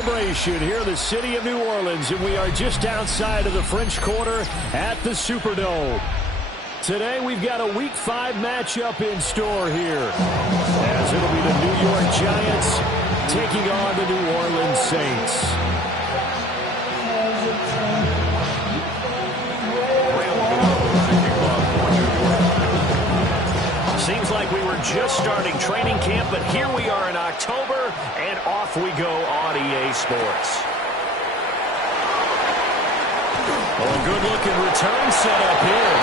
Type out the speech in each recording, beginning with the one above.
Celebration here in the city of New Orleans, and we are just outside of the French Quarter at the Superdome. Today we've got a Week 5 matchup in store here, as it'll be the New York Giants taking on the New Orleans Saints. Seems like we were just starting training camp, but here we are in October, and off we go on EA Sports. Oh, a good-looking return set up here.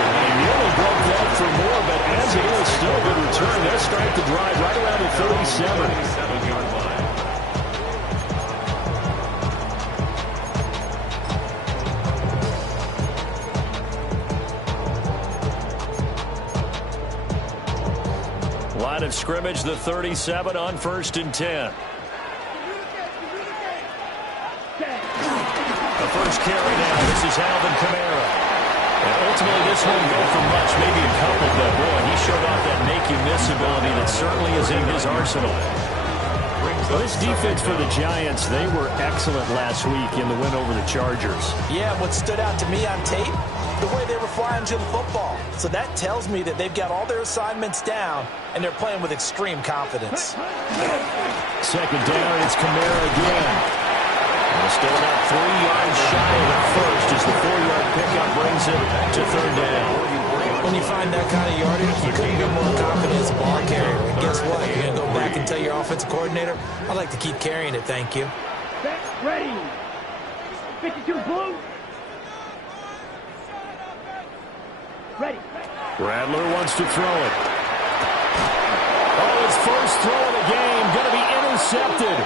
And he nearly broke that for more, but as it is, still a good return. They'll start the drive right around the 37-yard line. Line of scrimmage, the 37 on 1st and 10. The first carry now. This is Alvin Kamara. And ultimately, this won't go for much, maybe a couple, but boy, he showed off that make-you-miss ability that certainly is in his arsenal. Well, this defense for the Giants, they were excellent last week in the win over the Chargers. Yeah, what stood out to me on tape, the way they were flying to the football. So that tells me that they've got all their assignments down, and they're playing with extreme confidence. Second down, it's Kamara again. And still about 3 yards shy of the first as the 4-yard pickup brings it to third down. When you find that kind of yardage, you couldn't be more confident as a ball carrier. And guess what? You're going to go back and tell your offensive coordinator, I'd like to keep carrying it, thank you. Ready. 52 blue. Ready. Rattler wants to throw it. Oh, his first throw of the game, going to be intercepted.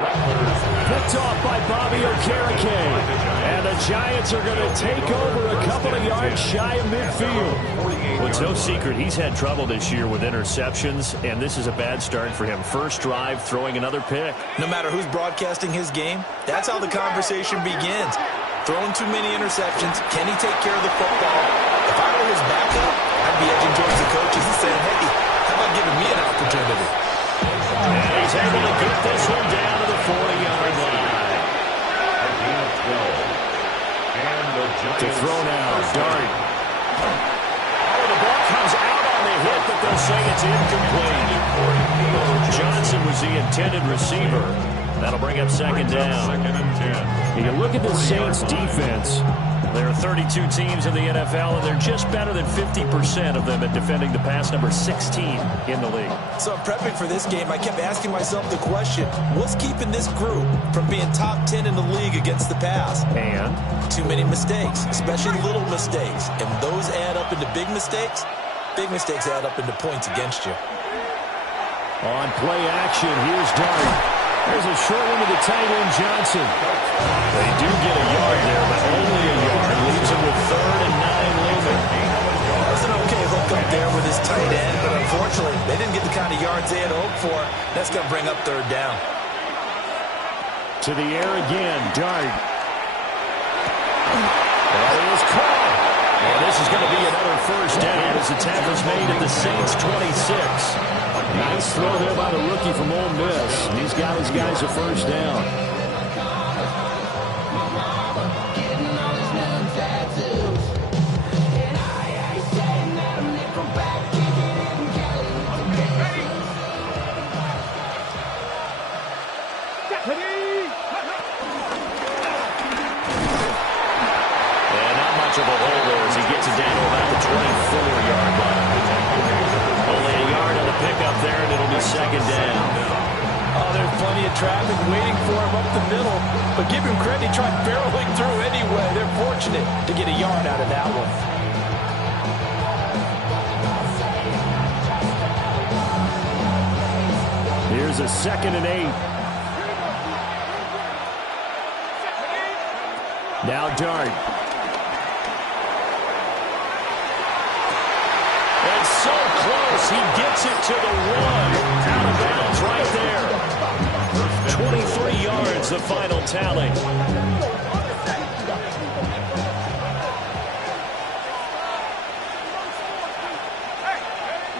Picked off by Bobby Okereke. And the Giants are going to take over a couple of yards shy of midfield. Well, it's no secret he's had trouble this year with interceptions, and this is a bad start for him. First drive, throwing another pick. No matter who's broadcasting his game, that's how the conversation begins. Throwing too many interceptions, can he take care of the football? If I were his backup, I'd be edging towards the coaches and saying, hey, how about giving me an opportunity? And he's able to get this one down to the 40-yard line. To throw now, Dart. Oh, the ball comes out on the hit, but they'll say it's incomplete. Johnson was the intended receiver. That'll bring up second down. Second and 10. You look at the Saints' defense. There are 32 teams in the NFL, and they're just better than 50% of them at defending the pass, number 16 in the league. So prepping for this game, I kept asking myself the question, what's keeping this group from being top 10 in the league against the pass? And? Too many mistakes, especially little mistakes. And those add up into big mistakes. Big mistakes add up into points against you. On play action, here's Dart. There's a short one to the tight end, Johnson. They do get a yard there, but only a yard. Leaves him with 3rd and 9 leaving. That's an okay hook up there with his tight end, but unfortunately, they didn't get the kind of yards they had hoped for. That's going to bring up 3rd down. To the air again, Dart. That is caught. And this is going to be another first down as the tackle's made at the Saints' 26. Nice throw there by the rookie from Ole Miss. He's got his guys a first down. a second down. Oh, there's plenty of traffic waiting for him up the middle. But give him credit, he tried barreling through anyway. They're fortunate to get a yard out of that one. Here's a 2nd and 8. Now Dart. And so close, he gets it to the 1. Out of bounds right there. 23 yards, the final tally.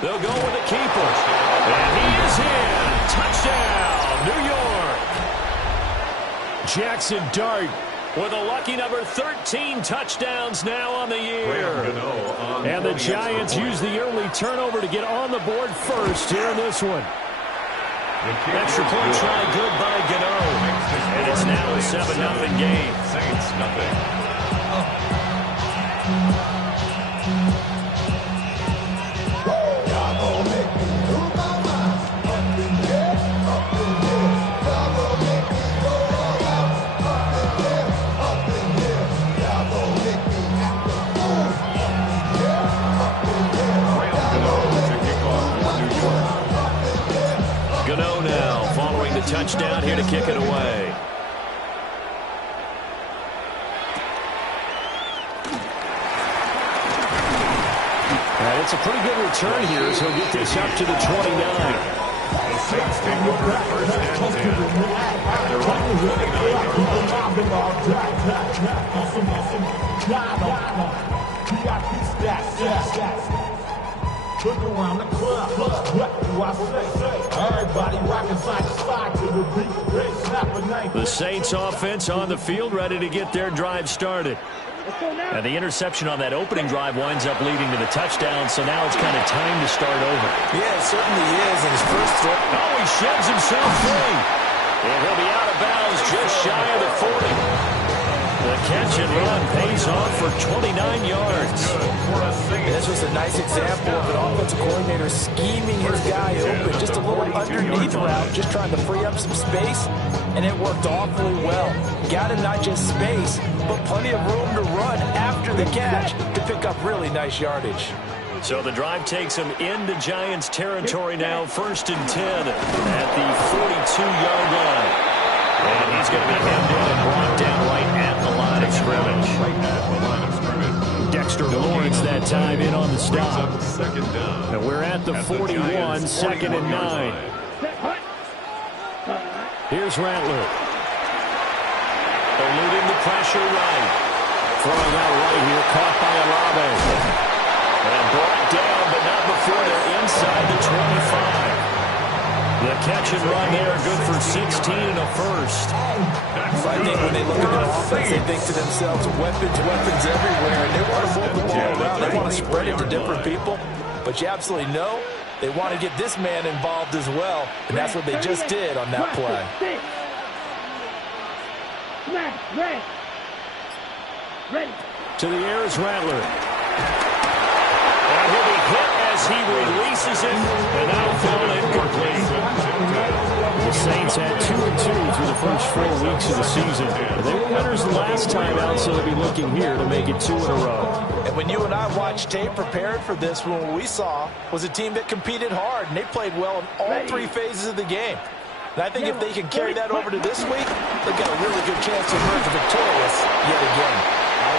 They'll go with the keeper. And he is in. Touchdown, New York. Jackson Dart with a lucky number 13 touchdowns now on the year. And the Giants use the early turnover to get on the board first here in this one. Extra point try good by Gano. And it's now a 7-0 game. Saints nothing. Gano now following the touchdown here to kick it away. And it's a pretty good return here as he'll get this up to the 29. The Saints take over first and 10 after running 29 Look around the club, what do I say? Everybody rocking side to side to the beat. They snap a night. The Saints offense on the field ready to get their drive started. And the interception on that opening drive winds up leading to the touchdown, so now it's kind of time to start over. Yeah, it certainly is. And his first throw. Oh, he sheds himself free. And he'll be out of bounds just shy of the 40. The catch and run pays off for 29 yards. This was a nice example of an offensive coordinator scheming his guy open. Just a little underneath route, just trying to free up some space, and it worked awfully well. Got him not just space, but plenty of room to run after the catch to pick up really nice yardage. So the drive takes him into Giants territory now, 1st and 10 at the 42-yard line. And he's going to be hemmed in and brought down right at the line of scrimmage. Dexter Lawrence that time in on the stop. And we're at the 41, 2nd and 9. Here's Rattler. Eluding the pressure right. Throwing out right here, caught by Olave. And brought down, but not before they're inside the 25. The catch and run there, good for 16 and a first. I think when they look at their offense, they think to themselves, weapons everywhere. And they want to move the ball around. They want to spread it to different people. But you absolutely know they want to get this man involved as well. And that's what they just did on that play. Ready. To the air is Rattler. And he'll be hit as he releases it. And that'll fall incomplete. The Saints had 2-2 through the first 4 weeks of the season. They were winners the last time out, so they'll be looking here to make it 2 in a row. And when you and I watched tape prepared for this one, what we saw was a team that competed hard, and they played well in all 3 phases of the game. And I think if they can carry that over to this week, they've got a really good chance to emerge victorious yet again.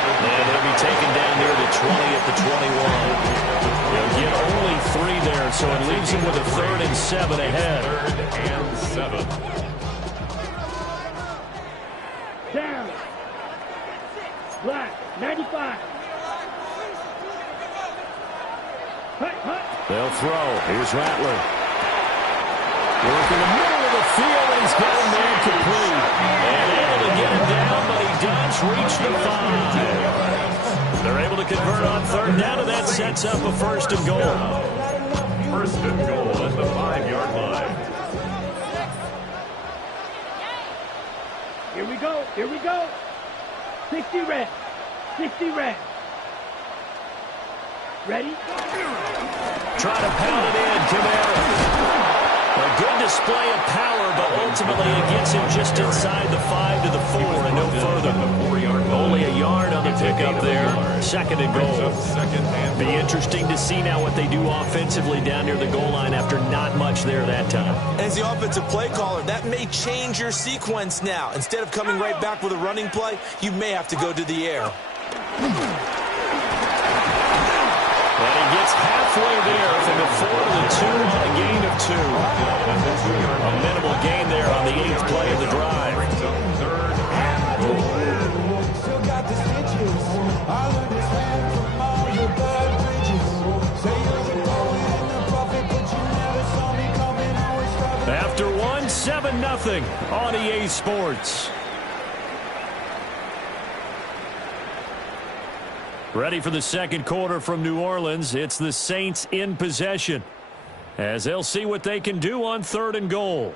And they'll be taken down near the 20 at the 21. They'll get only 3 there, so it leaves them with a 3rd and 7 ahead. 3rd and 7. Down. Black. 95. Hut. They'll throw. Here's Rattler. Work in the middle of the field, and he's got him there complete. And able to get him down, but he does reach the 5. They're able to convert on 3rd down, and that sets up a 1st and goal. 1st and goal at the 5-yard line. Here we go. 60 red. Ready? Try to pound it in, Kamara. display of power, but ultimately it gets him just inside the 5 to the 4 and no further. Only a yard on the pickup there. Second and goal. Be interesting to see now what they do offensively down near the goal line after not much there that time. As the offensive play caller, that may change your sequence now. Instead of coming right back with a running play, you may have to go to the air. And he gets halfway there from the 4 to the 2 on a gain of 2. A minimal gain there on the 8th play of the drive. After one, 7-0 on EA Sports. Ready for the second quarter from New Orleans. It's the Saints in possession, as they'll see what they can do on 3rd and goal.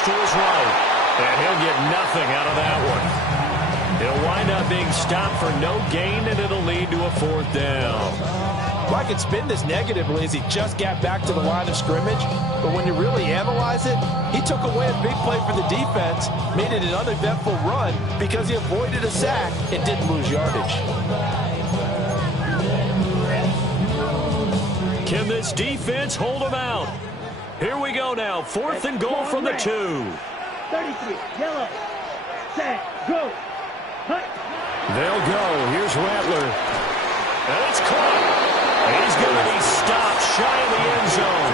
To his right, and he'll get nothing out of that one. He'll wind up being stopped for no gain, and it'll lead to a 4th down. Well, I could spin this negatively as he just got back to the line of scrimmage, but when you really analyze it, he took away a big play for the defense, made it an uneventful run because he avoided a sack and didn't lose yardage. Can this defense hold him out? Here we go now. 4th and goal from the 2. 33, yellow, set, go. Hut. They'll go. Here's Rattler. And it's caught. He's going to be stopped shy of the end zone.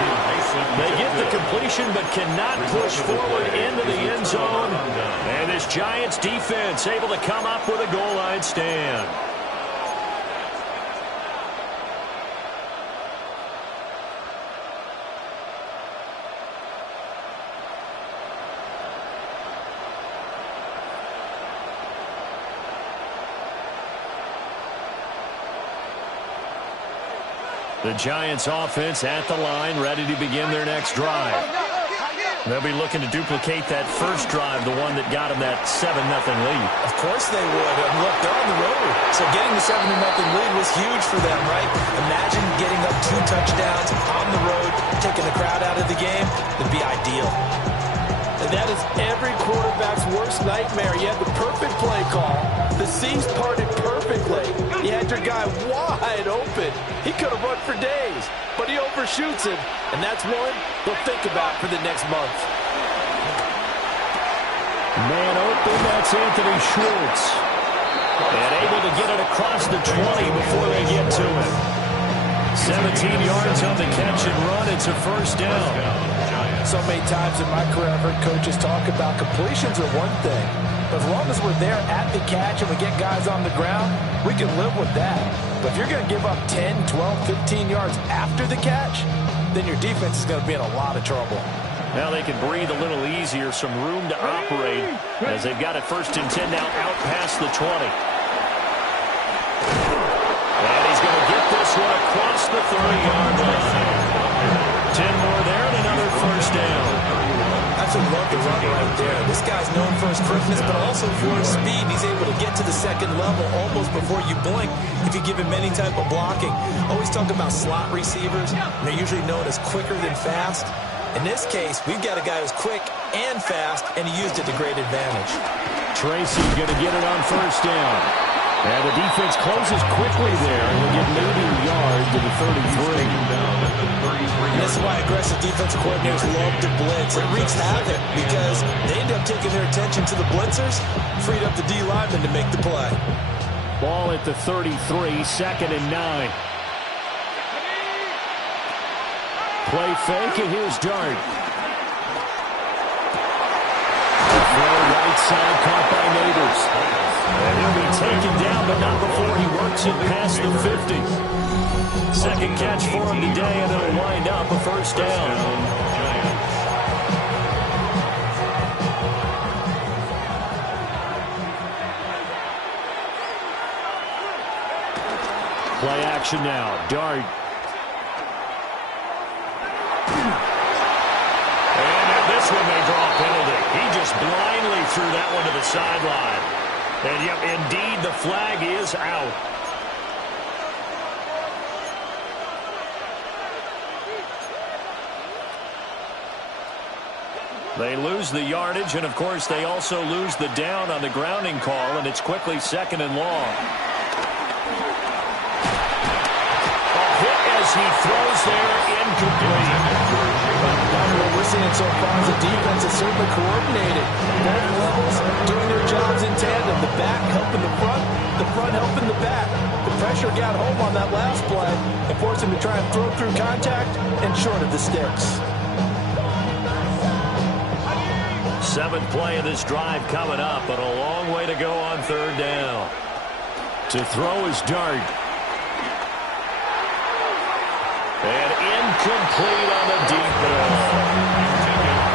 They get the completion but cannot push forward into the end zone. And this Giants defense able to come up with a goal line stand. The Giants offense at the line, ready to begin their next drive. They'll be looking to duplicate that first drive, the one that got them that 7-0 lead. Of course they would. And look, they're on the road. So getting the 7-0 lead was huge for them, right? Imagine getting up 2 touchdowns on the road, taking the crowd out of the game. It'd be ideal. And that is every quarterback's worst nightmare. You had the perfect play call. The seams parted perfectly. You had your guy wide open. He could have run for days, but he overshoots him. And that's one he'll think about for the next month. Man open, that's Anthony Schwartz. And able to get it across the 20 before they get to him. 17 yards on the catch and run. It's a 1st down. So many times in my career I've heard coaches talk about completions are one thing. But as long as we're there at the catch and we get guys on the ground, we can live with that. But if you're going to give up 10, 12, 15 yards after the catch, then your defense is going to be in a lot of trouble. Now they can breathe a little easier, some room to operate as they've got it 1st and 10 now out past the 20. And he's going to get this one across the 30-yard line. 10 more there and another 1st down. Absolutely love the run right there. This guy's known for his quickness, but also for his speed. He's able to get to the 2nd level almost before you blink if you give him any type of blocking. Always talk about slot receivers. They're usually known as quicker than fast. In this case, we've got a guy who's quick and fast, and he used it to great advantage. Tracy's going to get it on 1st down. And the defense closes quickly there, and he'll get maybe a yard to the 33. And this is why aggressive defensive coordinators love to blitz. It wreaks havoc because they end up taking their attention to the blitzers, freed up the D lineman to make the play. Ball at the 33, 2nd and 9. Play fake, and here's Dart. Throw right side, caught by Neighbors. And he'll be taken down, but not before he works it past the 50. 2nd catch for him today, and it'll wind up a 1st down. Play action now. Dart. And this one may draw a penalty. He just blindly threw that one to the sideline. And yep, indeed, the flag is out. They lose the yardage, and of course they also lose the down on the grounding call, and it's quickly 2nd and long. A hit as he throws there, incomplete. What we're seeing so far is the defense is certainly coordinated. Both levels doing their jobs in tandem. The back helping the front helping the back. The pressure got home on that last play and forced him to try and throw through contact and short of the sticks. 7th play of this drive coming up, but a long way to go on 3rd down. To throw is Dart. And incomplete on the deep ball.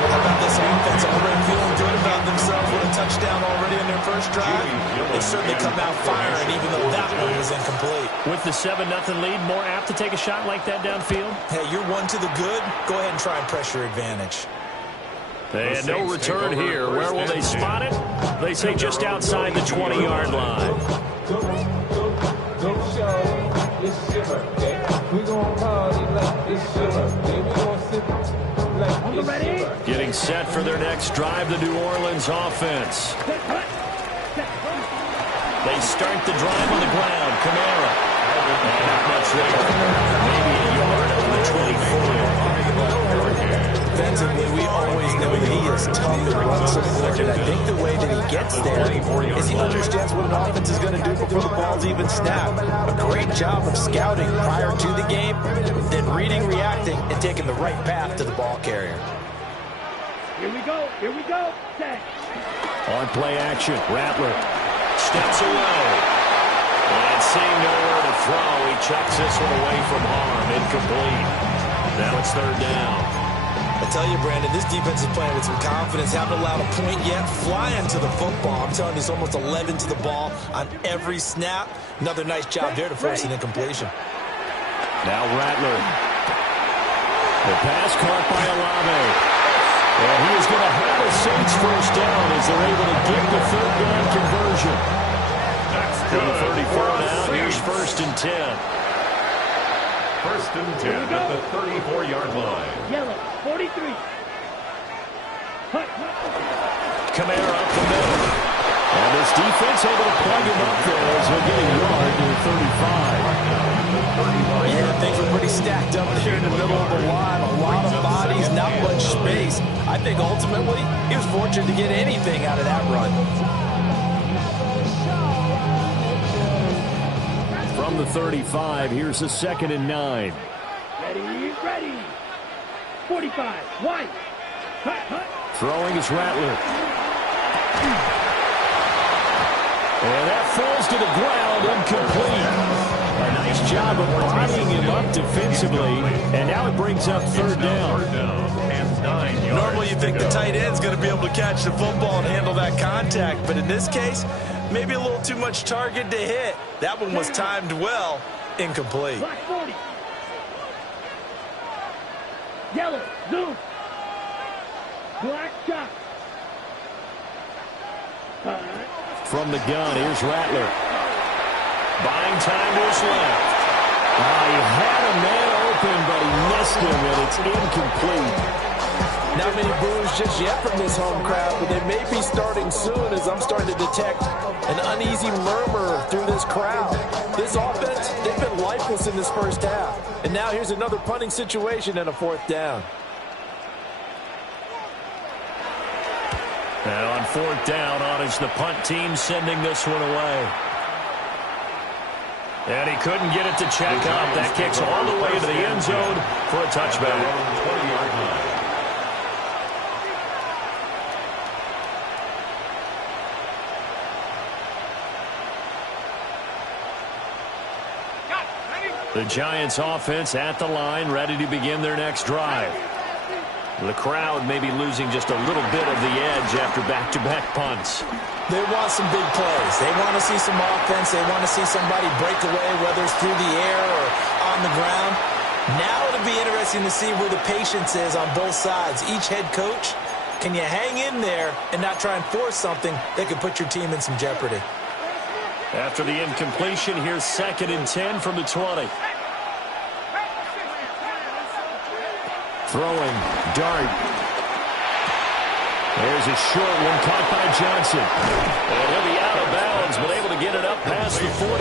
How about this offense already feeling good about themselves with a touchdown already in their first drive? They certainly come out firing, even though that one was incomplete. With the 7-0 lead, more apt to take a shot like that downfield? Hey, you're one to the good. Go ahead and try and pressure advantage. And no return here. Where will they spot it? They say just outside the 20-yard line. Getting set for their next drive, the New Orleans offense. They start the drive on the ground. Kamara. And not much there. Maybe a yard on the 24. Defensively, we always know that he is tough and run support, and I think the way that he gets there is he understands what an offense is going to do before the ball's even snapped. A great job of scouting prior to the game, then reading, reacting, and taking the right path to the ball carrier. Here we go. Here we go. Set. On play action, Rattler steps away. And seeing nowhere to throw, he chucks this one away from harm. Incomplete. Now it's 3rd down. I tell you, Brandon, this defense is playing with some confidence. Haven't allowed a point yet. Flying to the football. I'm telling you, it's almost 11 to the ball on every snap. Another nice job there to force an incompletion. Now Rattler. The pass caught by Olave. And he is going to have a Saints first down as they're able to get the 3rd down conversion. From the 34 now, here's 1st and 10. 1st and 10 at the 34-yard line. Yellow, 43. Kamara up the middle. And this defense able to plug him up there as he'll get a yard to the 35. Yeah, things were pretty stacked up there in the middle of the line. A lot of bodies, not much space. I think ultimately he was fortunate to get anything out of that run. From the 35, here's a 2nd and 9. Ready, ready. 45, wide. Hut. Throwing is Rattler. And that falls to the ground, incomplete. A nice job of bodying him up defensively, and now it brings up 3rd down. Normally you think the tight end's going to be able to catch the football and handle that contact, but in this case, maybe a little too much target to hit. That one was timed well, incomplete. Black 40. Yellow, zoom. Black shot. From the gun, here's Rattler. Buying time to his left. He had a man open, but he missed him, and it's incomplete. Not many boos just yet from this home crowd, but they may be starting soon as I'm starting to detect an uneasy murmur through this crowd. This offense, they've been lifeless in this first half. And now here's another punting situation and a 4th down. And on 4th down, on is the punt team sending this one away. And he couldn't get it to check up. That kicks all the way to the end zone for a touchback. The Giants offense at the line, ready to begin their next drive. The crowd may be losing just a little bit of the edge after back-to-back punts. They want some big plays. They want to see some offense. They want to see somebody break away, whether it's through the air or on the ground. Now it'll be interesting to see where the patience is on both sides. Each head coach, can you hang in there and not try and force something that could put your team in some jeopardy? After the incompletion, here's 2nd and 10 from the 20. Throwing, Dart. There's a short one caught by Johnson. And he'll be out of bounds, but able to get it up past the 45.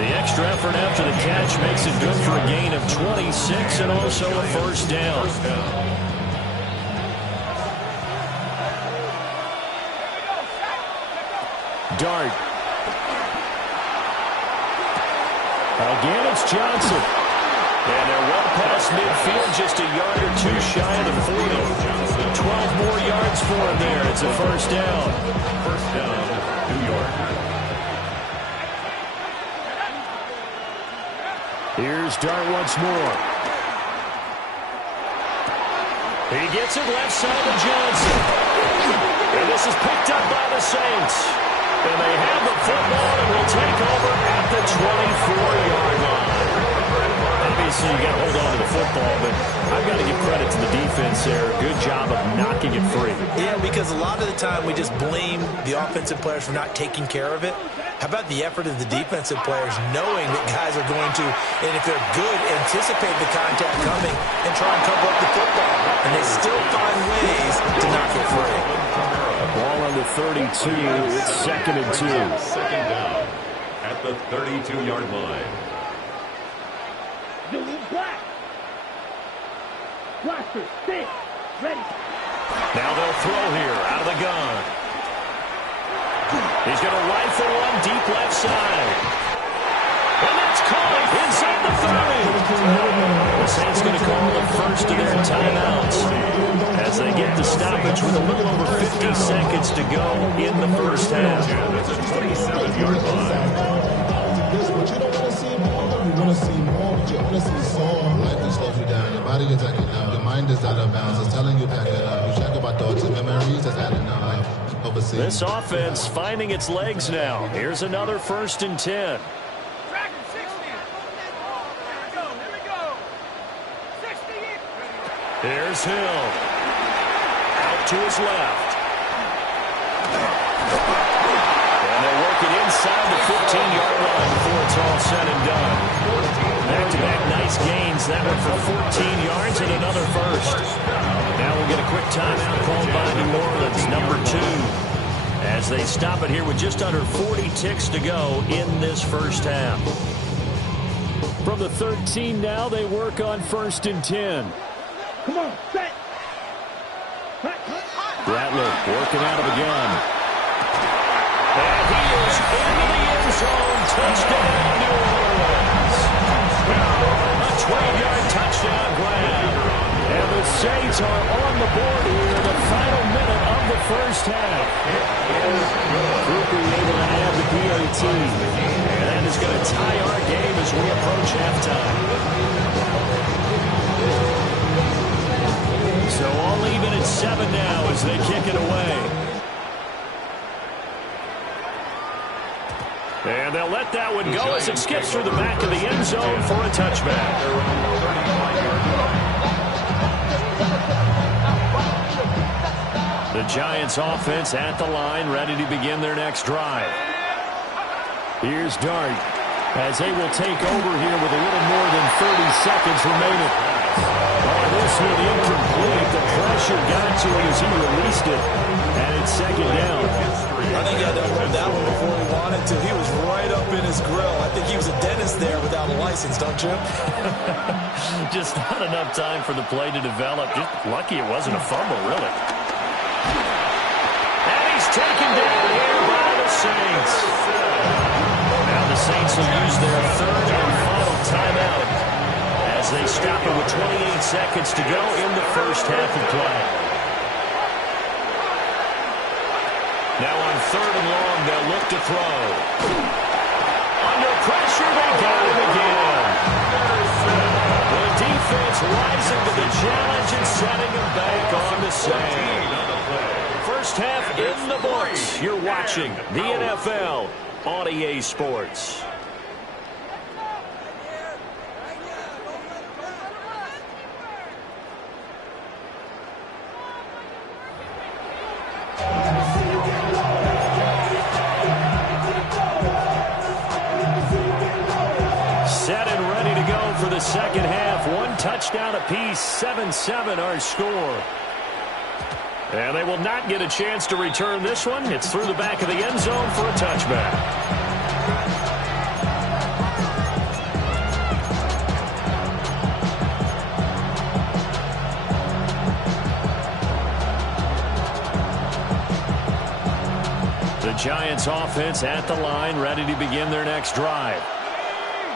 The extra effort after the catch makes it good for a gain of 26 and also a first down. Dart. Again, it's Johnson. And they're well past midfield, just a yard or two shy of the 40. 12 more yards for him there. It's a first down. First down, New York. Here's Dart once more. He gets it left side of Johnson. And this is picked up by the Saints. And they have the football and will take over at the 24-yard line. Obviously, you got to hold on to the football, but I've got to give credit to the defense there. Good job of knocking it free. Yeah, because a lot of the time we just blame the offensive players for not taking care of it. How about the effort of the defensive players knowing that guys are going to, and if they're good, anticipate the contact coming and try and cover up the football. And they still find ways to knock it free. Ball on the 32. It's 2nd and 2. Second down at the 32-yard line. Black. Blaster, stay. Ready. Now they'll throw here out of the gun. He's going to rifle one deep left side. And that's caught inside the 30. The Saints going to call the first of their timeouts as they get the stoppage with a little over 50 seconds to go in the first half. That's a 27-yard line. But you don't want to see more. You want to see more, but you want to see some. Life that slows you down. Your body is acting up. Your mind is out of bounds. It's telling you pack it up. You check about thoughts and memories that's adding up. Overseas. This offense finding its legs now. Here's another 1st and 10. Here's Hill. Out to his left. And they work it inside the 15-yard line before it's all said and done. Back-to-back nice gains. That one for 14 yards and another first. Now we'll get a quick timeout called by New Orleans, number 2. As they stop it here with just under 40 ticks to go in this first half. From the 13 now, they work on 1st and 10. Come on, set. Rattler working out of the gun. And he is into the end zone. Touchdown, New Orleans. A 20-yard touchdown grab. And the Saints are on the board here in the final minute of the first half. Cooper able to add the PAT. And that is going to tie our game as we approach halftime. So all even at 7 now as they kick it away. And they'll let that one go as it skips through the back of the end zone for a touchback. The Giants offense at the line, ready to begin their next drive. Here's Dart as they will take over here with a little more than 30 seconds remaining. Oh, this one incomplete. The pressure got to it as he released it. And it's 2nd down. I think he had to hold that one before he wanted to. He was right up in his grill. I think he was a dentist there without a license, don't you? Just not enough time for the play to develop. Just lucky it wasn't a fumble, really. And he's taken down here by the Saints. Now the Saints will use their 3rd and final timeout as they stop it with 28 seconds to go in the first half of play. Now on 3rd and long, they'll look to throw. Under pressure, they got him again. The defense rising to the challenge and setting him back on the sand. First half in the books. You're watching the NFL on EA Sports. Set and ready to go for the second half. One touchdown apiece, 7-7 our score. And they will not get a chance to return this one. It's through the back of the end zone for a touchback. The Giants offense at the line, ready to begin their next drive.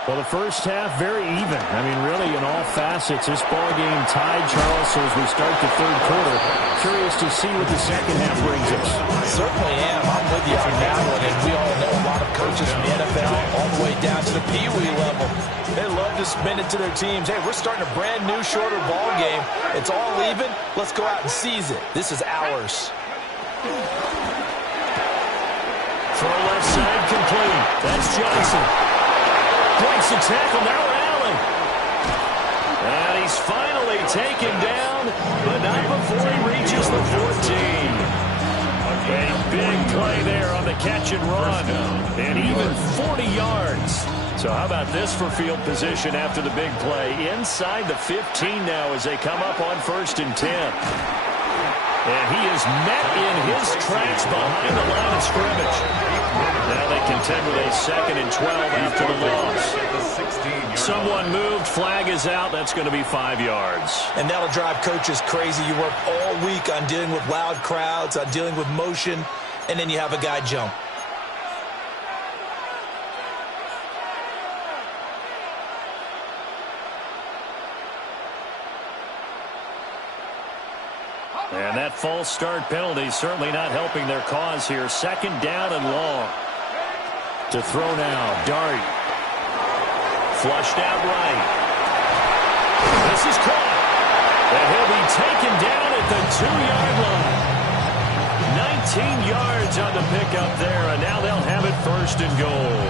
Well, the first half, very even. I mean, really, in all facets, this ball game tied, Charles, so as we start the third quarter. Curious to see what the second half brings us. Certainly am. I'm with you on that one, and we all know a lot of coaches from the NFL all the way down to the Pee-wee level. They love to spin it to their teams. Hey, we're starting a brand new, shorter ball game. It's all even. Let's go out and seize it. This is ours. Throw left side complete. That's Johnson. Breaks the tackle, now Allen. And he's finally taken down, but not before he reaches the 14. A big play there on the catch and run. And even 40 yards. So how about this for field position after the big play? Inside the 15 now as they come up on 1st and 10. And he is met in his tracks behind the line of scrimmage. Now they contend with a 2nd and 12 after the loss. Someone moved, flag is out. That's going to be 5 yards. And that'll drive coaches crazy. You work all week on dealing with loud crowds, on dealing with motion, and then you have a guy jump. And that false start penalty certainly not helping their cause here. 2nd down and long. To throw now, Dart. Flushed out right. This is caught. And he'll be taken down at the 2-yard line. 19 yards on the pickup there, and now they'll have it 1st and goal.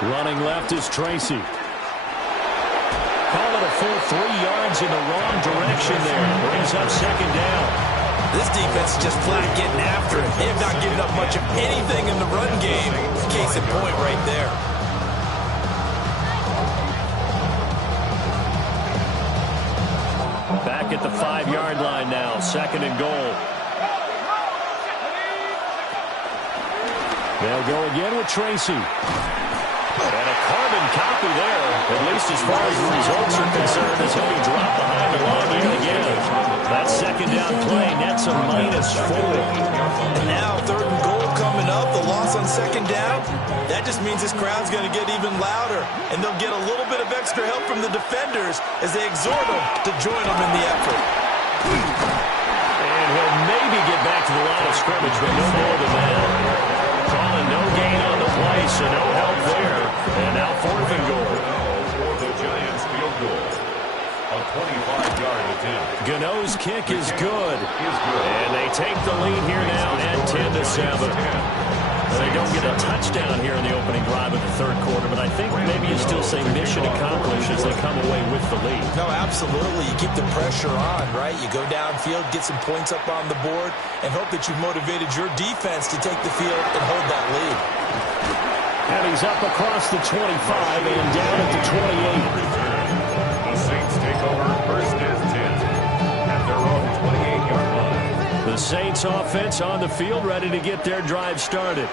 Running left is Tracy. Call it a full 3 yards in the wrong direction there. Brings up 2nd down. This defense is just flat getting after it. They have not given up much of anything in the run game. Case in point right there. Back at the 5-yard line now. 2nd and goal. They'll go again with Tracy. And a carbon copy there, at least as far as the results are concerned, as he'll be dropped behind the line yet again. That 2nd down play nets a -4. And now 3rd and goal coming up, the loss on 2nd down. That just means this crowd's going to get even louder, and they'll get a little bit of extra help from the defenders as they exhort them to join them in the effort. And he'll maybe get back to the line of scrimmage, but no more than that. Calling no gain on the play, so no help there. And now 4th and goal. For the Giants field goal. A 25-yard attempt. Gano's kick is good. And they take the lead here now at 10-7. They don't get a touchdown here in the opening drive of the 3rd quarter, but I think maybe you still say mission accomplished as they come away with the lead. No, absolutely. You keep the pressure on, right? You go downfield, get some points up on the board, and hope that you've motivated your defense to take the field and hold that lead. And he's up across the 25 and down at the 28. The Saints take over 1st and 10 at their own 28-yard line. The Saints offense on the field, ready to get their drive started.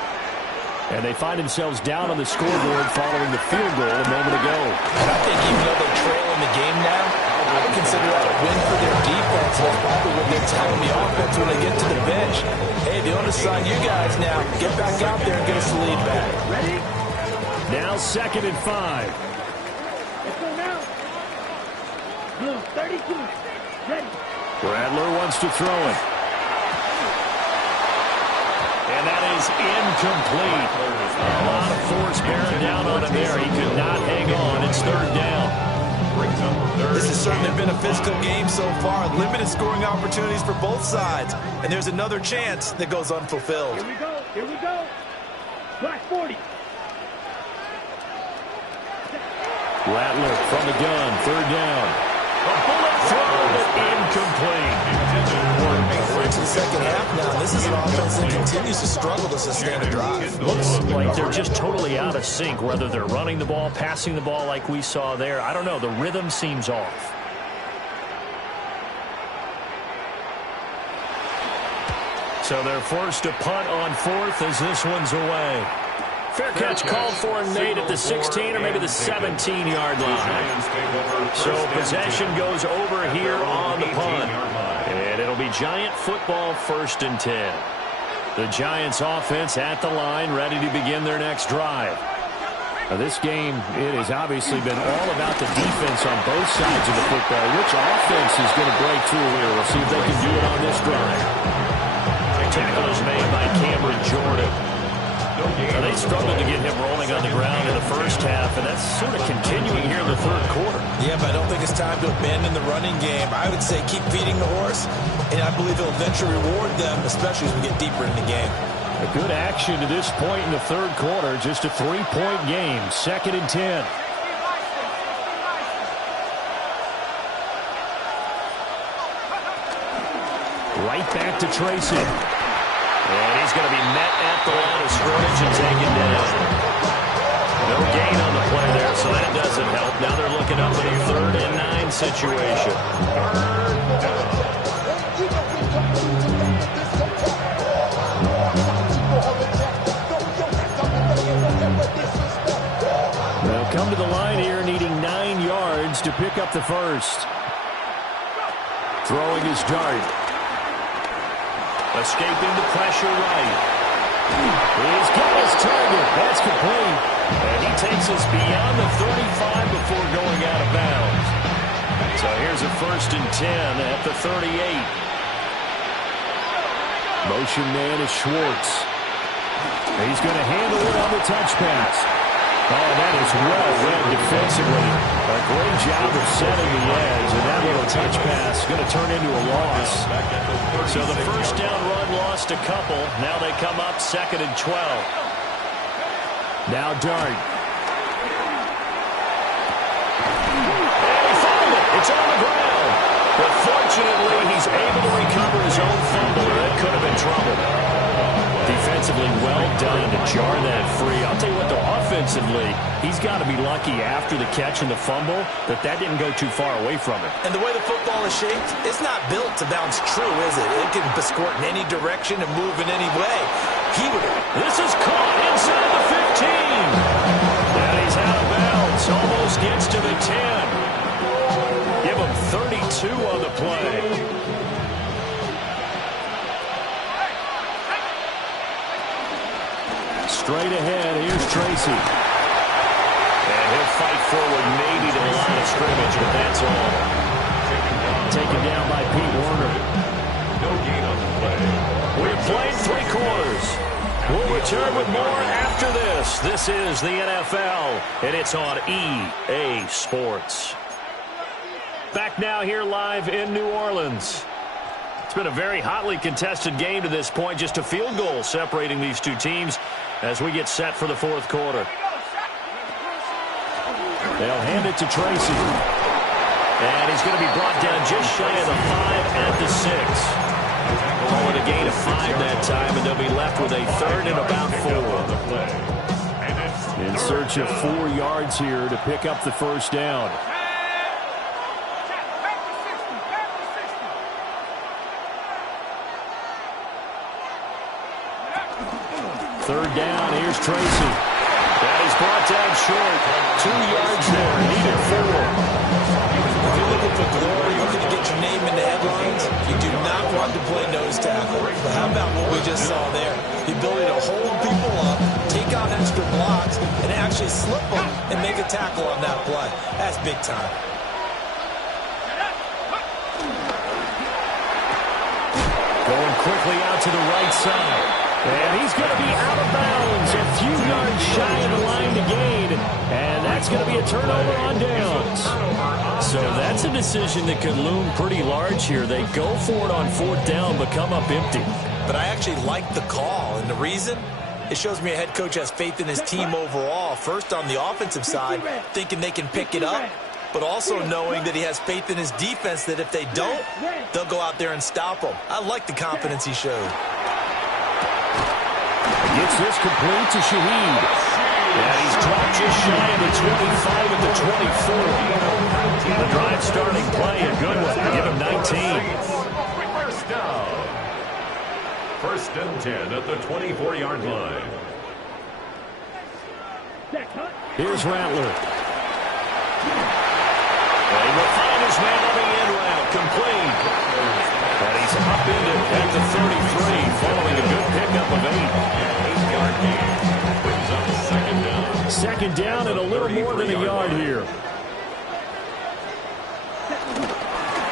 And they find themselves down on the scoreboard following the field goal a moment ago. And I think even though they're trailing the game now, I would consider that a win for their defense. That's probably what they're telling the offense when they get to the bench. Hey, the onus is on you guys now. Get back out there and get us the lead back. Ready? Now 2nd and 5. Let's go now. Blue, 32. Ready. Rattler wants to throw it. And that is incomplete. A lot of force bearing down on him there. He could not hang on. It's third down. This has certainly been a physical game so far. Limited scoring opportunities for both sides. And there's another chance that goes unfulfilled. Here we go. Here we go. Black 40. Rattler from the gun. Third down. A bullet throw, but incomplete. We're into the second half now. This is an offense that continues to struggle to sustain a drive. Looks like they're just totally out of sync, whether they're running the ball, passing the ball like we saw there. I don't know. The rhythm seems off. So they're forced to punt on fourth as this one's away. Fair catch called for and made at the 16 or maybe the 17-yard line. So possession goes over here on the punt. And it'll be Giant football, 1st and 10. The Giants offense at the line, ready to begin their next drive. Now this game, it has obviously been all about the defense on both sides of the football. Which offense is going to break through here? We'll see if they can do it on this drive. Tackle is made by Cameron Jordan. Now they struggled to get him rolling on the ground in the first half, and that's sort of continuing here in the third quarter. Yeah, but I don't think it's time to abandon the running game. I would say keep feeding the horse, and I believe it'll eventually reward them, especially as we get deeper in the game. A good action to this point in the third quarter. Just a 3-point game. 2nd and 10. Right back to Tracy. And he's going to be met at the line of scrimmage and taken down. No gain on the play there, so that doesn't help. Now they're looking up at a 3rd and 9 situation. They'll come to the line here needing 9 yards to pick up the first. Throwing his dart. Escaping the pressure right. He's got his target. That's complete. And he takes us beyond the 35 before going out of bounds. So here's a 1st and 10 at the 38. Motion man is Schwartz. He's going to handle it on the touch pass. Oh, that is well read defensively. A great job of setting the edge, and that little touch pass is going to turn into a loss. So the first down run lost a couple. Now they come up 2nd and 12. Now Dart. And he found it. It's on the ground. But fortunately, he's able to recover his own fumble. That could have been trouble. Defensively, well done to jar that free. I'll tell you what, though, offensively, he's got to be lucky after the catch and the fumble that didn't go too far away from him. And the way the football is shaped, it's not built to bounce true, is it? It can squirt in any direction and move in any way. This is caught inside the 15. And he's out of bounds. Almost gets to the 10. Give him 32 on the play. Straight ahead, here's Tracy. And he'll fight forward maybe to the line of scrimmage, but that's all. Taken down by Pete Werner. No gain on the play. We've played 3 quarters. We'll return with more after this. This is the NFL, and it's on EA Sports. Back now here live in New Orleans. It's been a very hotly contested game to this point. Just a field goal separating these two teams as we get set for the fourth quarter. They'll hand it to Tracy. And he's going to be brought down just shy of the 5 at the 6. With a gain of 5 that time, and they'll be left with a 3rd and about 4. In search of 4 yards here to pick up the first down. Third down, here's Tracy. That is brought down short. 2 yards there, needed 4. If you're looking for glory, looking to get your name in the headlines, you do not want to play nose tackle. But how about what we just saw there? The ability to hold people up, take out extra blocks, and actually slip them and make a tackle on that play. That's big time. Going quickly out to the right side. And he's going to be out of bounds, a few yards shy of the line to gain. And that's going to be a turnover on downs. So that's a decision that could loom pretty large here. They go for it on 4th down, but come up empty. But I actually like the call, and the reason? It shows me a head coach has faith in his team overall. First on the offensive side, thinking they can pick it up, but also knowing that he has faith in his defense that if they don't, they'll go out there and stop them. I like the confidence he showed. Gets this complete to Shaheed. And he's dropped just shy of the 25 at the 24. The drive starting play, a good one. Give him 19. First down. 1st and 10 at the 24-yard line. Here's Rattler. And he will find his man on the end route. Complete. And he's up in it at the 33, following a good pickup of 8. 8-yard gain. Brings up 2nd down. 2nd down and a little more than a yard here.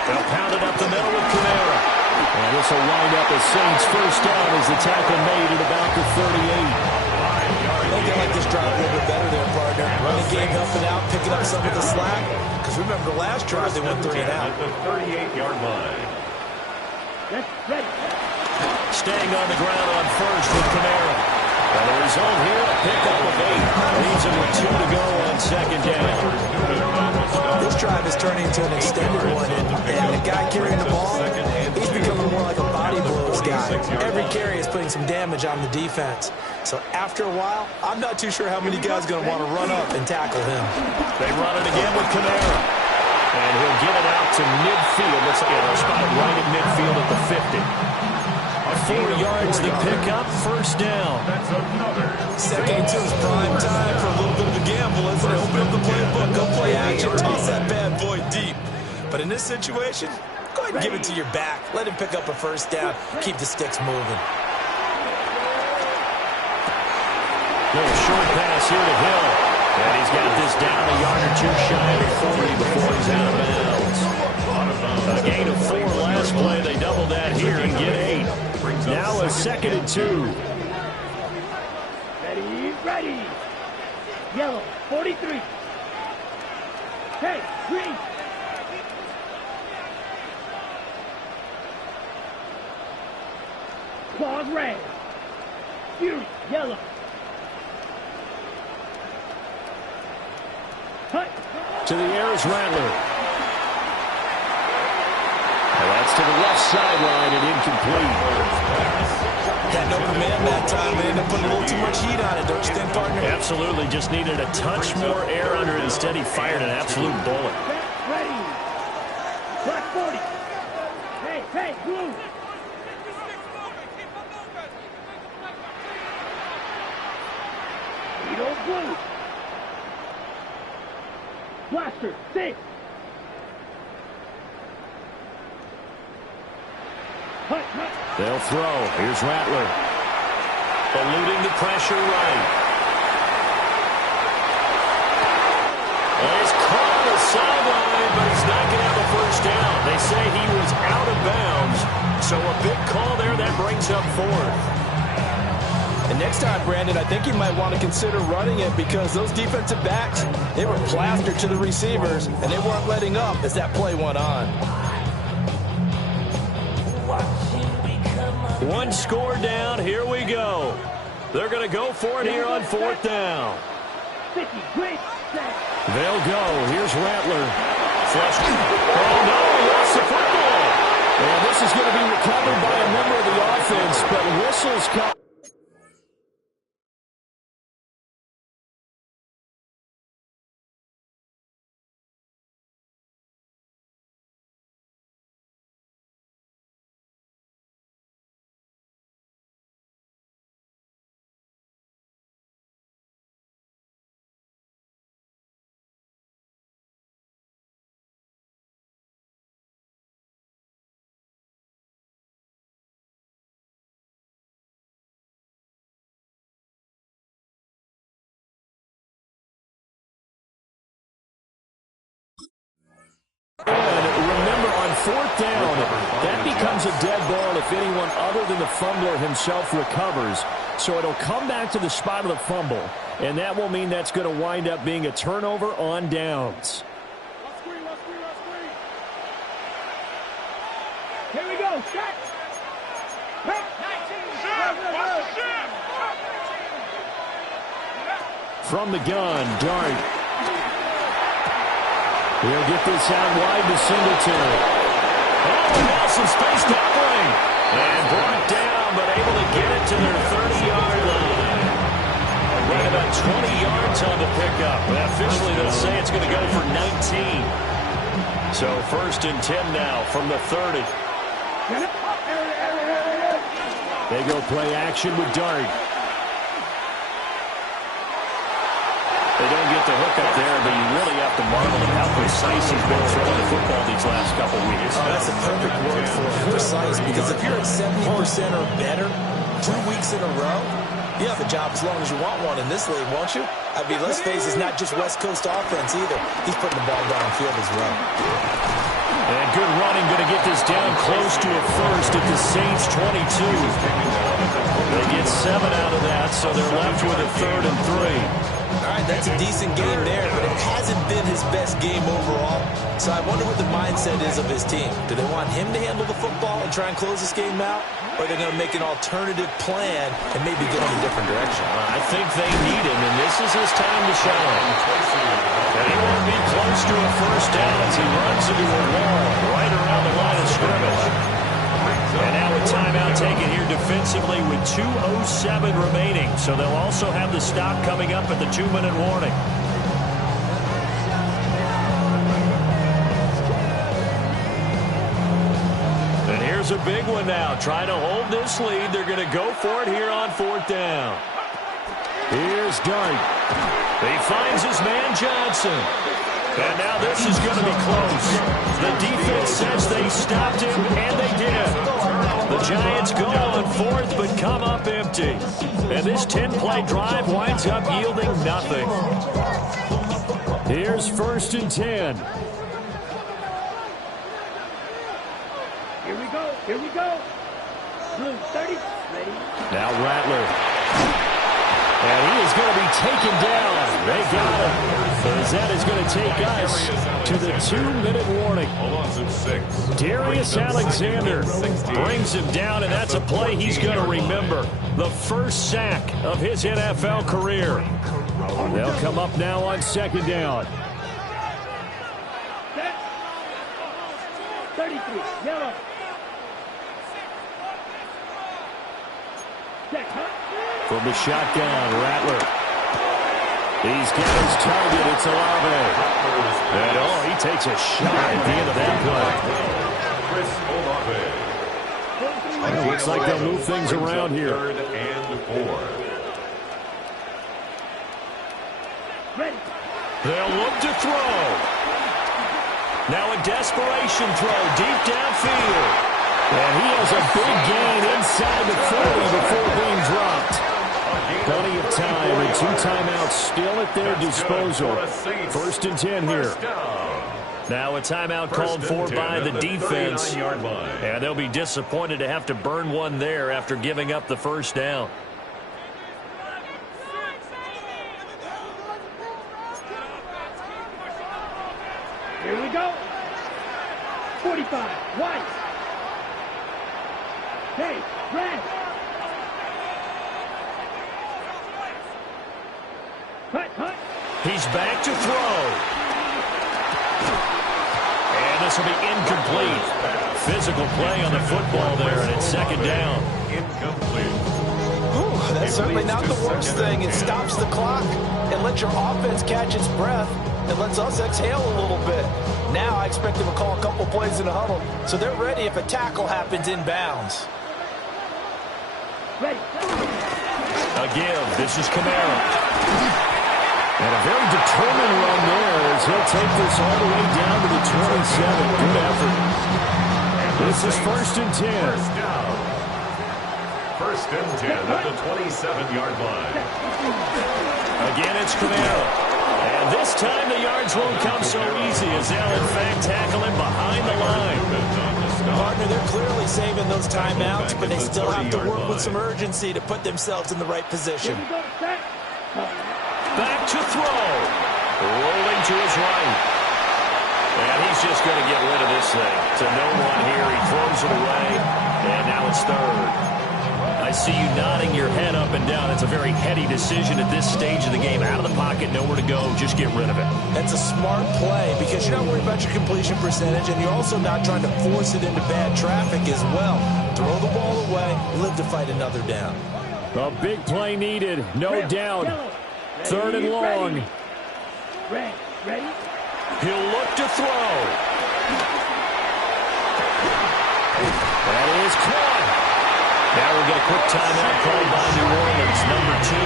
They'll pound it up the middle with Kamara. And this will wind up as Saints' 1st down as the tackle made at about the 38. I think they like this drive a little bit better there, partner. Running game helping out, picking up some of the slack. Because remember, the last drive they went 3 and out. At the 38-yard line. Staying on the ground on 1st with Kamara. And the result here, a pickup of 8. Leaves him with 2 to go on 2nd down. This drive is turning into an extended one, and the guy carrying the ball, he's becoming more like a body blows guy. Every carry is putting some damage on the defense. So after a while, I'm not too sure how many guys are going to want to run up and tackle him. They run it again with Kamara. And he'll get it out to midfield. Looks like they'll spot it right at midfield at the 50. 4 yards the pickup, 1st down. 2nd and 2 is prime time for a little bit of a gamble, isn't it? Open up the playbook, go play action, toss that bad boy deep. But in this situation, go ahead and give it to your back. Let him pick up a 1st down, keep the sticks moving. Little short pass here to Hill. And he's got this down a yard or 2 shy of the 40 before he's out of bounds. A gain of 4 last play. They double that here and get 8. Now a 2nd and 2. Ready. Yellow, 43. Hey, green. Claws red. Fury, yellow. Cut. To the air is Rattler. And that's to the left sideline and incomplete. Got no command that time. They ended up putting a little too much heat on it, don't you think, partner? Absolutely. Just needed a touch more air under it. Instead, he fired an absolute bullet. Ready. Black 40. Hey, blue. Edo blue. Blaster, 6. They'll throw. Here's Rattler. Eluding the pressure right. Well, he's caught on the sideline, but he's not going to have a 1st down. They say he was out of bounds. So a big call there that brings up 4th. And next time, Brandon, I think you might want to consider running it because those defensive backs, they were plastered to the receivers, and they weren't letting up as that play went on. 1 score down. Here we go. They're going to go for it here on 4th down. They'll go. Here's Rattler. Flush. Oh, no, he lost the football. And this is going to be recovered by a member of the offense, but whistles come. And remember, on 4th down. That becomes a dead ball if anyone other than the fumbler himself recovers. So it'll come back to the spot of the fumble, and that will mean that's going to wind up being a turnover on downs. Here we go. Set. From the gun, Dart. He'll get this out wide to Singletary. Oh, now some space covering. And brought down, but able to get it to their 30-yard line. Right about 20 yards on the pickup. Officially, they'll say it's going to go for 19. So 1st and 10 now from the 30. They go play action with Dart. They don't get the hook up there, but you really have to marvel at how precise he's been throwing the football these last couple weeks. Oh, that's a perfect word for it, precise, because if you're at 70% or better 2 weeks in a row, you have a job as long as you want one in this league, won't you? I mean, let's face it, it's not just West Coast offense either. He's putting the ball downfield as well. And good running, going to get this down close to a first at the Saints 22. They get 7 out of that, so they're left with a 3rd and 3. All right, that's a decent game there, but it hasn't been his best game overall. So I wonder what the mindset is of his team. Do they want him to handle the football and try and close this game out? Or are they going to make an alternative plan and maybe go in a different direction? I think they need him, and this is his time to shine. And he won't be close to a first down as he runs into a wall right around the line of scrimmage. And now a timeout taken here defensively with 2:07 remaining. So they'll also have the stop coming up at the 2-minute warning. And here's a big one now. Trying to hold this lead. They're going to go for it here on 4th down. Here's Dart. He finds his man Johnson. And now this is going to be close. The defense says they stopped him, and they did. The Giants go on 4th, but come up empty. And this 10-play drive winds up yielding nothing. Here's 1st and 10. Here we go. Here we go. Blue 30. Ready. Now Rattler. And he is going to be taken down. They got him. As that is going to take us to the 2-minute warning. Darius Alexander brings him down, and that's a play he's going to remember. The first sack of his NFL career. They'll come up now on 2nd down. 33. Yellow. From the shotgun, Rattler. He's got his target. It's Olave. And, oh, he takes a shot at the end of that play. It looks like they'll move things around here. 3rd and 4. They'll look to throw. Now a desperation throw deep downfield. And he has a big gain inside the 40 before being dropped. Plenty of time and 2 timeouts still at their disposal. 1st and 10 here. Now a timeout called for by the defense. And they'll be disappointed to have to burn one there after giving up the first down. Here we go. 45. White. Hey, red. Hut. He's back to throw. And this will be incomplete. Physical play on the football there, and it's 2nd down. Incomplete. Ooh, that's certainly not the worst thing. It stops the clock and lets your offense catch its breath and lets us exhale a little bit. Now I expect them to call a couple plays in the huddle, so they're ready if a tackle happens inbounds. Ready. A give. This is Kamara. And a very determined run there as he'll take this all the way down to the 27. Good effort. This is 1st and 10. 1st and 10 at the 27-yard line. Again, it's Kamara. And this time the yards won't come so easy as they'll in fact tackle him behind the line. saving those timeouts, but they still have to work with some urgency to put themselves in the right position. Back to throw. Rolling to his right. And he's just going to get rid of this thing. To no one here. He throws it away. And now it's third. I see you nodding your head up and down. It's a very heady decision at this stage of the game. Out of the pocket, nowhere to go. Just get rid of it. That's a smart play because you're not worried about your completion percentage, and you're also not trying to force it into bad traffic as well. Throw the ball away, live to fight another down. A big play needed, no doubt. Third and long. Ready? He'll look to throw. That is caught. Now we'll get a quick timeout called by New Orleans, number 2.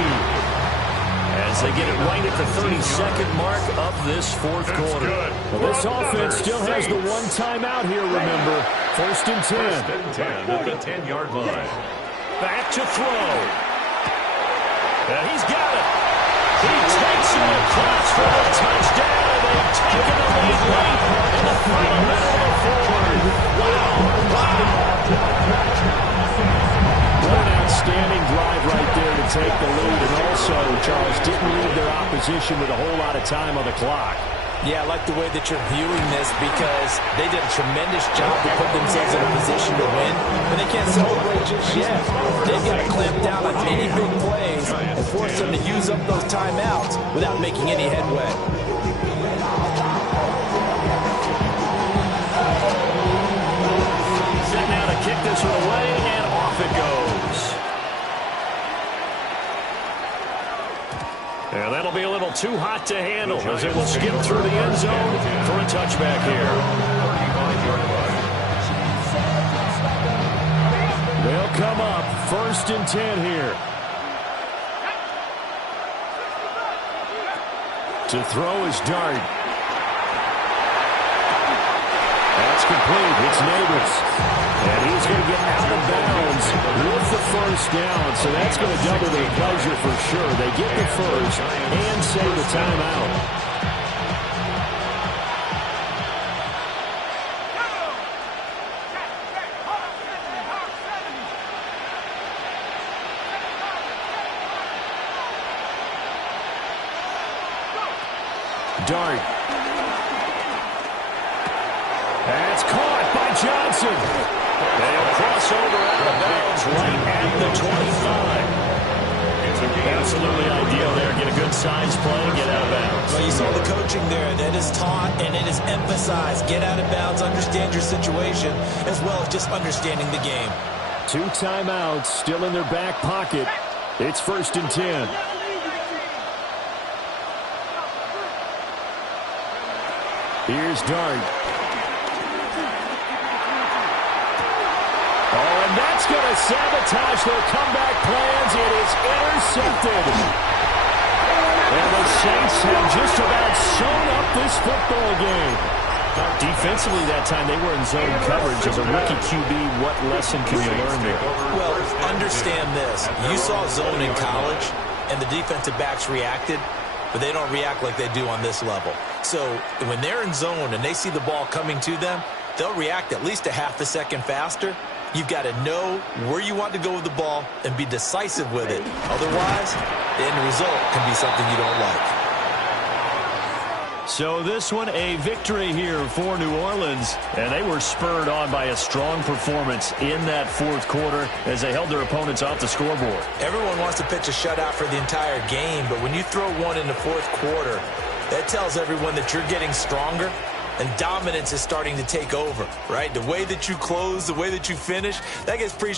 As they get it right at the 32nd mark of this fourth quarter. Well, this offense still has the one timeout here, remember. First and 10. First and 10 at the 10-yard line. Back to throw. And he's got it. He takes it across for the touchdown, and they've taken the lead late in the final minute of the fourth. Wow. What an outstanding drive right there to take the lead, and also, Charles, didn't leave their opposition with a whole lot of time on the clock. Yeah, I like the way that you're viewing this because they did a tremendous job to put themselves in a position to win, but they can't celebrate just yet. They've got to clamp down on any big plays and force them to use up those timeouts without making any headway. Set now to kick this one away, and off it goes. And that'll be a little too hot to handle as it will skip through the end zone for a touchback here. They'll come up first and 10 here. To throw is Dart. That's complete. It's Neighbors. And he's going to get out of bounds with the first down. So that's going to double their pleasure for sure. They get the first and save the timeout. Dart. That's caught by Johnson. They'll cross over out of bounds right at the 25. Absolutely ideal there. Get a good size play, get out of bounds. Well, you saw the coaching there. That is taught and it is emphasized. Get out of bounds, understand your situation, as well as just understanding the game. 2 timeouts still in their back pocket. It's first and 10. Here's Dart. Oh, and that's going to sabotage their comeback plans. It is intercepted. And the Saints have just about sewn up this football game. Defensively that time, they were in zone coverage. As a rookie QB, what lesson can you learn there? Well, understand this. You saw zone in college, and the defensive backs reacted, but they don't react like they do on this level. So when they're in zone and they see the ball coming to them, they'll react at least a half a second faster. You've got to know where you want to go with the ball and be decisive with it. Otherwise, the end result can be something you don't like. So this one, a victory here for New Orleans. And they were spurred on by a strong performance in that fourth quarter as they held their opponents off the scoreboard. Everyone wants to pitch a shutout for the entire game, but when you throw one in the fourth quarter, that tells everyone that you're getting stronger and dominance is starting to take over, right? The way that you close, the way that you finish, that gets pretty